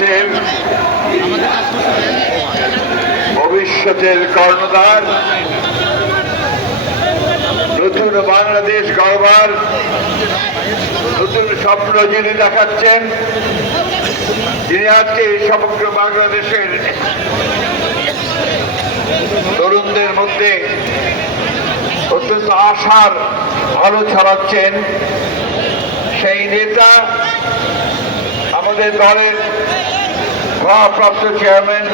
বাংলাদেশের ভবিষ্যতের কর্ণধার। নতুন বাংলাদেশ গড়বার। নতুন স্বপ্ন যিনি দেখাচ্ছেন যিনি আজকে সমগ্র বাংলাদেশের তরুণদের মধ্যে অত্যন্ত আশার আলো ছড়াচ্ছেন। সেই নেতা আমাদের দলের ভারপ্রাপ্ত চেয়ারম্যান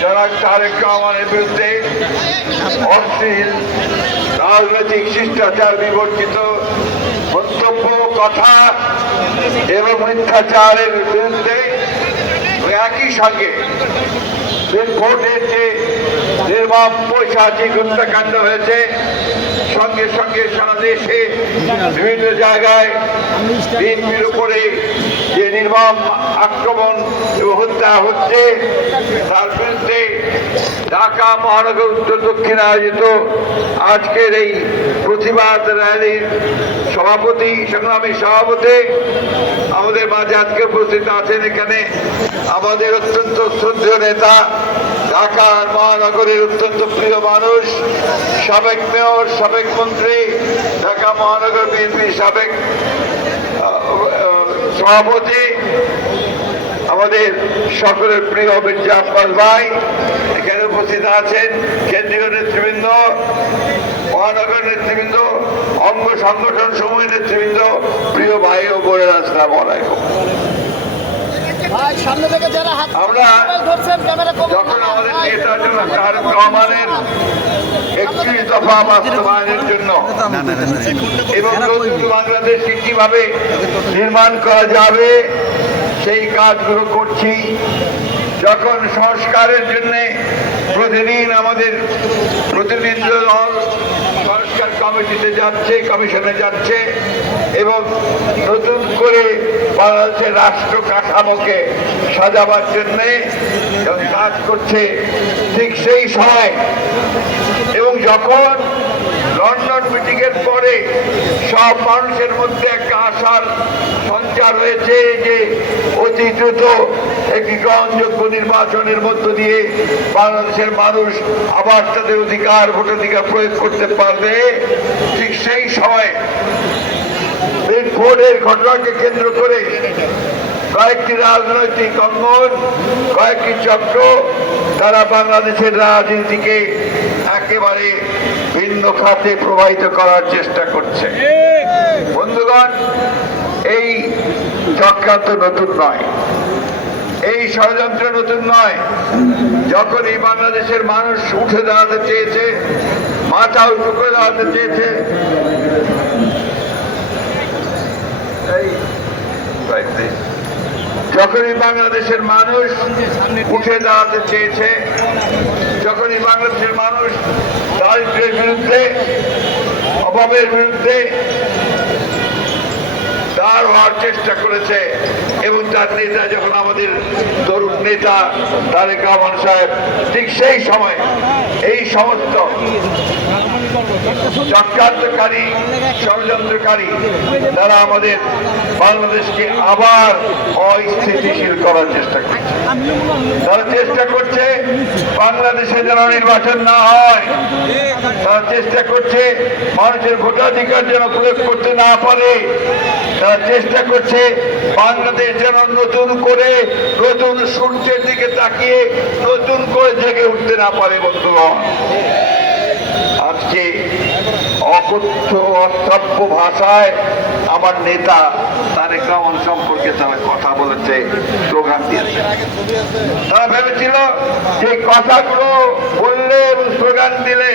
জনাব তারেক রহমানের বিরুদ্ধে অশ্লীল রাজনৈতিক শিষ্টাচার বিবর্জিত মন্তব্য, কথা এবং মিথ্যাচারের বিরুদ্ধে একই সঙ্গে যে নির্মম পৈশাচিক হত্যাকাণ্ড হয়েছে, সঙ্গে সঙ্গে সারা দেশে বিভিন্ন জায়গায় বিএনপির উপরে নির্মম আক্রমণ এবং হত্যা হচ্ছে। তার বিরুদ্ধে ঢাকা মহানগর উত্তর দক্ষিণে আয়োজিত আজকের এই প্রতিবাদ র্যালির সভাপতি, সংগ্রামী সভাপতি আমাদের মাঝে আজকে উপস্থিত আছেন এখানে আমাদের অত্যন্ত শ্রদ্ধেয় নেতা ঢাকার মহানগরের অত্যন্ত প্রিয় মানুষ, সাবেক মেয়র, সাবেক মন্ত্রী, ঢাকা মহানগর বিএনপি সাবেক সভাপতি আমাদের সকলের প্রিয় মির্জা আব্বাস ভাই এখানে উপস্থিত আছেন কেন্দ্রীয় নেতৃবৃন্দ মহানগর নেতৃবৃন্দ অঙ্গ সংগঠন সমূহের নেতৃবৃন্দ প্রিয় ভাই ও বোনের থেকে যারা হাত আমরা যখন আমাদের নেতা রহমানের দফা বাস্তবায়নের জন্য। এবং নতুন কীভাবে নির্মাণ করা যাবে, সেই কাজগুলো করছি। যখন সংস্কারের জন্য প্রতিদিন আমাদের প্রতিনিধি দল সংস্কার কমিটিতে যাচ্ছে, কমিশনে যাচ্ছে। এবং নতুন করে বাংলাদেশের রাষ্ট্র কাঠামোকে সাজাবার জন্যে কাজ করছে, ঠিক সেই সময় এবং যখন লন্ডন মিটিং এর পরে সব মানুষের মধ্যে একটা আশার সঞ্চার হয়েছে যে অতি দ্রুত একটি গ্রহণযোগ্য নির্বাচনের মধ্য দিয়ে বাংলাদেশের মানুষ আবার তাদের অধিকার, ভোটাধিকার প্রয়োগ করতে পারবে। ঠিক সেই সময় ভোটের ঘটনাকে কেন্দ্র করে কয়েকটি রাজনৈতিক অঙ্গন, কয়েকটি চক্র, তারা বাংলাদেশের রাজনীতিকে একেবারে ভিন্ন খাতে প্রবাহিত করার চেষ্টা করছে। বন্ধুগণ, এই চক্রান্ত নতুন নয়। এই ষড়যন্ত্র নতুন নয়। যখন এই বাংলাদেশের মানুষ উঠে দাঁড়াতে চেয়েছে, মাথা উঁচু করে দাঁড়াতে চেয়েছে there. যখনই বাংলাদেশের মানুষ উঠে দাঁড়াতে চেয়েছে যখনই বাংলাদেশের মানুষ দারিদ্রের বিরুদ্ধে অভাবের বিরুদ্ধে দাঁড় হওয়ার চেষ্টা করেছে এবং তার নেতা যখন আমাদের তরুণ নেতা তারেক রহমান সাহেব, ঠিক সেই সময় এই সমস্ত চক্রান্তকারী, ষড়যন্ত্রকারী তারা আমাদের বাংলাদেশকে আবার অস্থিতিশীল করার চেষ্টা করছে। চেষ্টা করছে বাংলাদেশে যেন নির্বাচন না হয়। তারা চেষ্টা করছে মানুষের ভোটাধিকার যেন প্রয়োগ করতে না পারে। তারা চেষ্টা করছে বাংলাদেশ যেন নতুন করে, নতুন সূর্যের দিকে তাকিয়ে নতুন করে জেগে উঠতে না পারে বন্ধুগণ। আজকে অকথ্য অস্থাব্য ভাষায় আমার নেতা তারেক রহমান সম্পর্কে তারা কথা বলেছে স্লোগান দিয়েছে। তারা ভেবেছিল যে কথাগুলো বললে স্লোগান দিলে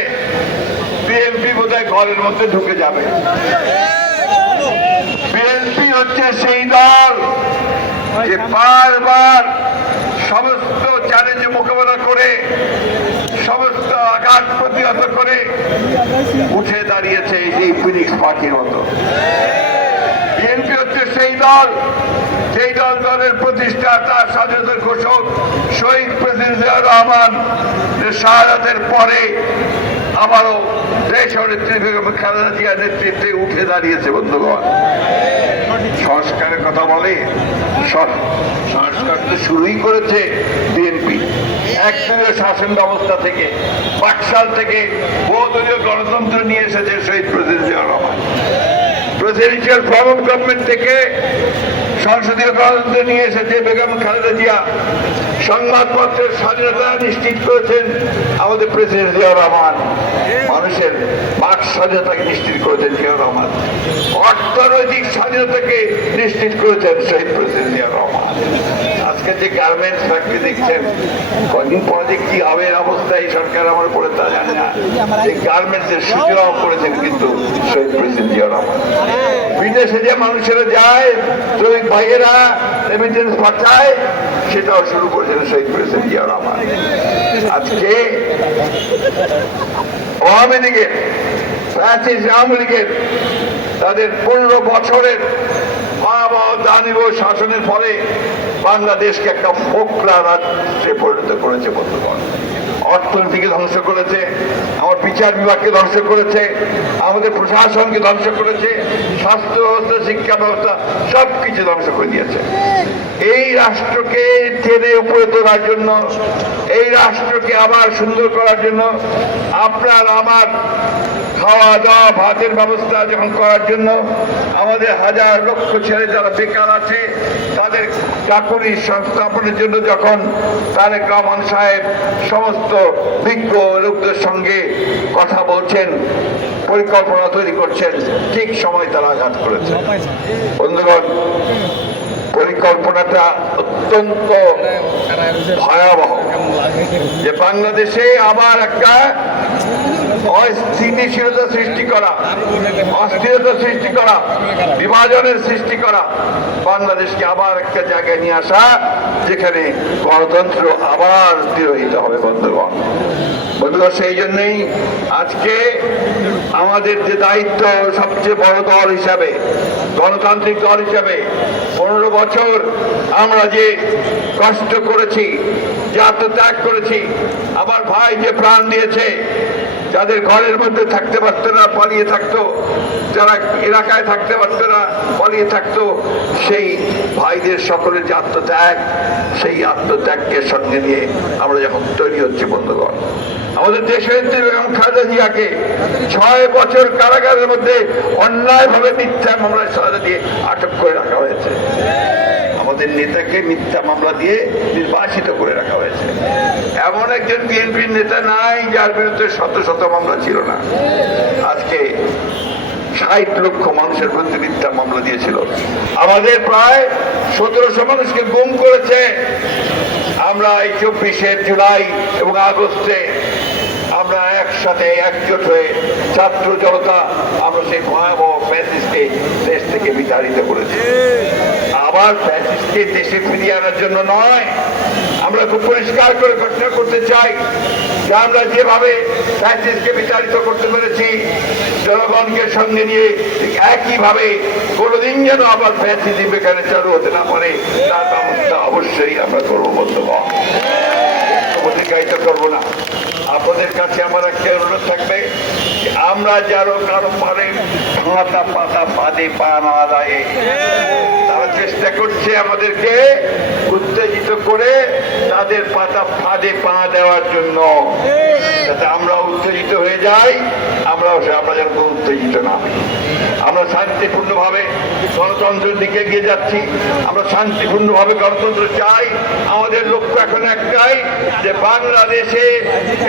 বিএনপি বোধহয় ঘরের মধ্যে ঢুকে যাবে। বিএনপি হচ্ছে সেই দল যে বারবার সমস্ত চ্যালেঞ্জ মোকাবেলা করে, সমস্ত আঘাত প্রতিহত করে উঠে দাঁড়িয়েছে এই ফিনিক্স পাখির মতো। সেই দল সেই দল দলের প্রতিষ্ঠাতা স্বাধীনতার ঘোষক শহীদ প্রেসিডেন্ট জিয়া রহমান শাহাদাতের পরে আবারও দেশ নেত্রী বেগম খালেদা নেতৃত্বে উঠে দাঁড়িয়েছে, বন্ধুগণ। সংস্কারের কথা বলে সংস্কার তো শুরুই করেছে বিএনপি। একদলীয় শাসন ব্যবস্থা থেকে পাকশাল থেকে বহুদলীয় গণতন্ত্র নিয়ে এসেছে শহীদ president Ziaur Rahman. Presidential form of government থেকে সংসদীয় তদন্ত নিয়ে এসেছে বেগম খালেদা জিয়া। সংবাদপত্রের স্বাধীনতা নিশ্চিত করেছেন আমাদের প্রেসিডেন্ট জিয়াউর রহমান। মানুষের বাক স্বাধীনতাকে নিশ্চিত করেছেন জিয়াউর রহমান। অর্থনৈতিক স্বাধীনতাকে নিশ্চিত করেছেন শহীদ প্রেসিডেন্ট জিয়াউর রহমান। আজকে যে গার্মেন্টস ফ্যাক্টরি দেখছেন, কদিন পরে কি হবে সরকার আমার তা জানে না। গার্মেন্টস এর করেছেন কিন্তু শহীদ প্রেসিডেন্ট জিয়াউর রহমান। বিদেশে যে মানুষেরা যায় শ্রমিক ভাইয়েরা রেমিটেন্স পাঠায়, সেটাও শুরু করেছেন শহীদ প্রেসিডেন্ট জিয়াউর রহমান। আজকে আওয়ামী লীগের আওয়ামী লীগের তাদের পনেরো বছরের ভয়াবহ দানিব শাসনের ফলে বাংলাদেশকে একটা ফোকরা রাজ্যে পরিণত করেছে বন্ধুগণ। অর্থনীতিকে ধ্বংস করেছে, আমার বিচার বিভাগকে ধ্বংস করেছে, আমাদের প্রশাসনকে ধ্বংস করেছে, স্বাস্থ্য ব্যবস্থা, শিক্ষা ব্যবস্থা সব কিছু ধ্বংস করে দিয়েছে। এই রাষ্ট্রকে টেনে উপরে তোলার জন্য, এই রাষ্ট্রকে আবার সুন্দর করার জন্য আপনার আমার খাওয়া দাওয়া, ভাতের ব্যবস্থা যখন করার জন্য, আমাদের হাজার লক্ষ ছেলে যারা বেকার আছে তাদের চাকরি সংস্থাপনের জন্য যখন তারেক রহমান সাহেব সমস্ত বিজ্ঞ লোকদের সঙ্গে কথা বলছেন, পরিকল্পনা তৈরি করছেন, ঠিক সময় তারা আঘাত করেছে। বন্ধুগণ, পরিকল্পনাটা অত্যন্ত ভয়াবহ। যে বাংলাদেশে আবার একটা অস্থিতিশীলতা সৃষ্টি করা, অস্থিরতা সৃষ্টি করা, বিভাজনের সৃষ্টি করা। বাংলাদেশকে আবার একটা জায়গায় নিয়ে আসা, যেখানে গণতন্ত্র আবার তিরোহিত হবে, বন্ধুগণ। বন্ধুগণ, সেই জন্যই আজকে আমাদের যে দায়িত্ব, সবচেয়ে বড় দল হিসাবে, গণতান্ত্রিক দল হিসাবে, পনেরো বছর আমরা যে কষ্ট করেছি যে আত্মত্যাগ করেছি আমার ভাই যে প্রাণ দিয়েছে যাদের ঘরের মধ্যে থাকতে পারতো না, পালিয়ে থাকতো, যারা এলাকায় থাকতে পারতো না, পালিয়ে থাকতো, সেই ভাইদের সকলের যে আত্মত্যাগ, সেই আত্মত্যাগকে সঙ্গে নিয়ে আমরা যখন তৈরি হচ্ছি, বন্ধুগণ। আমাদের দেশের বেগম খালেদা জিয়াকে ছয় বছর কারাগারের মধ্যে অন্যায়ভাবে মিথ্যা মামলায় সাজা দিয়ে আটক করে রাখা হয়েছে। আমাদের নেতাকে মিথ্যা মামলা দিয়ে নির্বাসিত করে রাখা হয়েছে। এমন একজন বিএনপির নেতা নাই, যার বিরুদ্ধে শত শত মামলা ছিল না। আজকে ষাট লক্ষ মানুষের বিরুদ্ধে মিথ্যা মামলা দিয়েছিল। আমাদের প্রায় সতেরোশো মানুষকে গুম করেছে। আমরা এই চব্বিশে জুলাই এবং আগস্টে আমরা একসাথে একজোট হয়ে ছাত্র জনতা, আমরা সেই ভয়াবহ ফ্যাসিস্টকে দেশ থেকে বিতাড়িত করেছি। আবার ফ্যাসিস্টকে দেশে ফিরিয়ে আনার জন্য নয়। আমরা খুব পরিষ্কার করে ঘোষণা করতে চাই যে আমরা যেভাবে ফ্যাসিস্টকে বিচারিত করতে পেরেছি, জনগণকে সঙ্গে নিয়ে একইভাবে কোনোদিন যেন আবার ফ্যাসিজম এখানে চালু হতে না পারে, তার ব্যবস্থা অবশ্যই আমরা করব বন্ধুগণ। অতিকায়িত করব না। আপনাদের কাছে আমার একটা অনুরোধ থাকবে আমরা যারো কারও পারে পাতা পাতা পাদে পা না দায়ে তারা চেষ্টা করছে আমাদেরকে উত্তেজিত করে তাদের পাতা ফাঁদে পা দেওয়ার জন্য। যাতে আমরা উত্তেজিত হয়ে যাই, আমরাও সে আমরা যেন উত্তেজিত না হই। আমরা শান্তিপূর্ণভাবে গণতন্ত্রের দিকে এগিয়ে যাচ্ছি। আমরা শান্তিপূর্ণভাবে গণতন্ত্র চাই। আমাদের লক্ষ্য এখন একটাই, যে বাংলাদেশে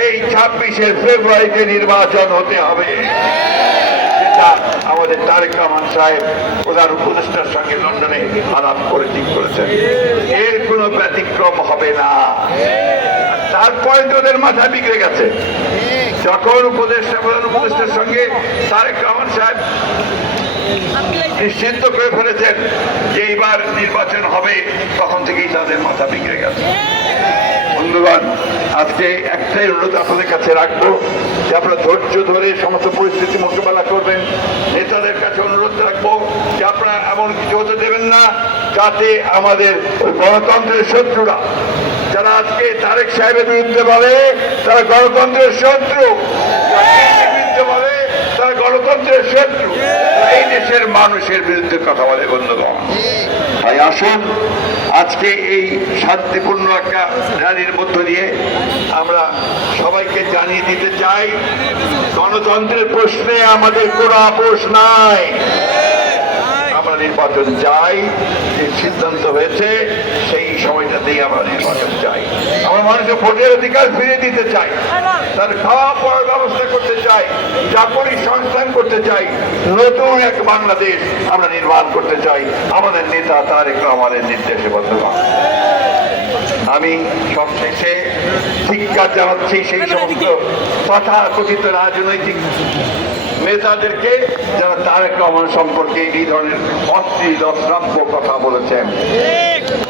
এই ছাব্বিশে ফেব্রুয়ারিতে নির্বাচন হতে হবে। যেটা আমাদের তারেক রহমান সাহেব প্রধান উপদেষ্টার সঙ্গে লন্ডনে আলাপ করে ঠিক করেছেন। এর কোনো ব্যতিক্রম হবে না। তারপরে তো ওদের মাথা বিগড়ে গেছে। যখন উপদেষ্টা, প্রধান উপদেষ্টার সঙ্গে তারেক রহমান সাহেব নিশ্চিন্ত করে ফেলেছেন যে এইবার নির্বাচন হবে, তখন থেকেই তাদের মাথা বিগড়ে গেছে। বন্ধুগণ, আজকে একটাই অনুরোধ আপনাদের কাছে রাখব যে আপনারা ধৈর্য ধরে সমস্ত পরিস্থিতি মোকাবেলা করবেন। নেতাদের কাছে অনুরোধ রাখব যে আপনারা এমন কিছু হতে দেবেন না, যাতে আমাদের গণতন্ত্রের শত্রুরা, যারা আজকে তারেক সাহেবের বিরুদ্ধে বলে, তারা গণতন্ত্রের শত্রু। বলে গণতন্ত্রের শত্রু। এই দেশের মানুষের বিরুদ্ধে কথা বলে বন্ধুগণ। তাই আসুন। আজকে এই শান্তিপূর্ণ একটা র্যালির মধ্য দিয়ে আমরা সবাইকে জানিয়ে দিতে চাই, গণতন্ত্রের প্রশ্নে আমাদের কোনো আপোষ নাই। আমরা নির্বাচন চাই যে সিদ্ধান্ত হয়েছে সেই সময়টাতেই আমরা নির্বাচন চাই। আমরা মানুষের ভোটের অধিকার ফিরে দিতে চাই তার খাওয়া পড়ার ব্যবস্থা করতে চাই চাকরি সংস্থান করতে চাই নতুন এক বাংলাদেশ আমরা নির্মাণ করতে চাই। আমাদের নেতা তারেক রহমানের নির্দেশে বন্ধুগণ আমি সবশেষে ধিক্কার জানাচ্ছি সেই সমস্ত তথা কথিত রাজনৈতিক নেতাদেরকে যারা তারেক রহমান সম্পর্কে এই ধরনের অশ্লীল অশ্রাব্য কথা বলেছেন।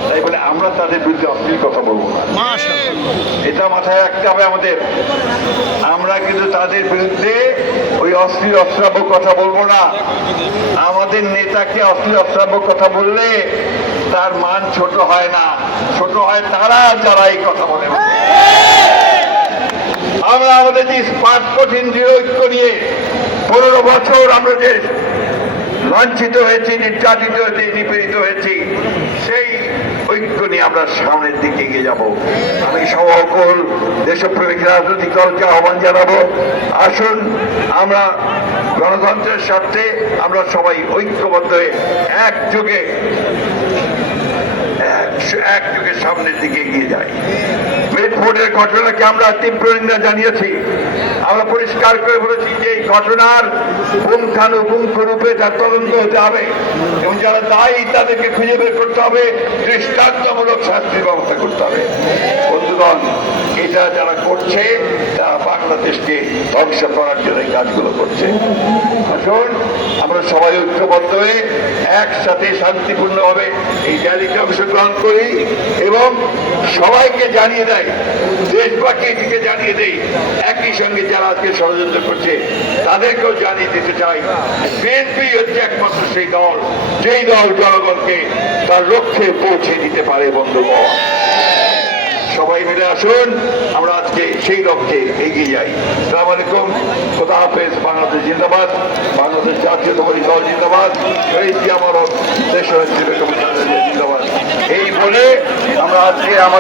তাই বলে আমরা তাদের বিরুদ্ধে অশ্লীল কথা বলব না। এটা মাথায় রাখতে হবে আমাদের। আমরা কিন্তু তাদের বিরুদ্ধে ওই অশ্লীল অশ্রাব্য কথা বলব না। আমাদের নেতাকে অশ্লীল অশ্রাব্য কথা বললে তার মান ছোট হয় না। ছোট হয় তারা যারা এই কথা বলে। আমরা আমাদের যে স্মার্ট কঠিন দৃঢ় ঐক্য নিয়ে পনেরো বছর আমরা যে লাঞ্ছিত হয়েছি, নির্যাতিত হয়েছি, নিপীড়িত হয়েছি, সেই ঐক্য নিয়ে আমরা সামনের দিকে এগিয়ে যাব। আমি সকল দেশপ্রেমিক রাজনৈতিক দলকে আহ্বান জানাব। আসুন, আমরা গণতন্ত্রের স্বার্থে আমরা সবাই ঐক্যবদ্ধ হয়ে একযোগে এক- একযোগে সামনের দিকে এগিয়ে যাই মেটফোর্ডের ঘটনাকে আমরা তীব্র নিন্দা জানিয়েছি। আমরা পরিষ্কার করে বলেছি যে এই ঘটনার পুঙ্খানুপুঙ্খ রূপে তার তদন্ত হতে হবে এবং যারা দায়ী তাদেরকে খুঁজে বের করতে হবে, দৃষ্টান্তমূলক শাস্তির ব্যবস্থা করতে হবে। বন্ধুগণ, এটা যারা করছে, তারা বাংলাদেশকে ধ্বংস করার জন্য এই কাজগুলো করছে। আসুন, আমরা সবাই ঐক্যবদ্ধ হয়ে একসাথে শান্তিপূর্ণভাবে এই র্যালিতে অংশগ্রহণ করি এবং সবাইকে জানিয়ে দেয় দেশবাসীকে জানিয়ে দেই একই সঙ্গে যারা আজকে ষড়যন্ত্র করছে, তাদেরকেও জানিয়ে দিতে চাই, বিএনপি হচ্ছে একমাত্র সেই দল, যেই দল জনগণকে তার লক্ষ্যে পৌঁছে দিতে পারে বন্ধুগণ। সবাই মিলে আসুন, আমরা আজকে সেই লক্ষ্যে এগিয়ে যাই। সালাম আলাইকুম, খোদা হাফেজ, বাংলাদেশ জিন্দাবাদ, বাংলাদেশ জাতীয়তাবাদী দল জিন্দাবাদ আমার দেশ জিন্দাবাদ। এই বলে আমরা আজকে আমাদের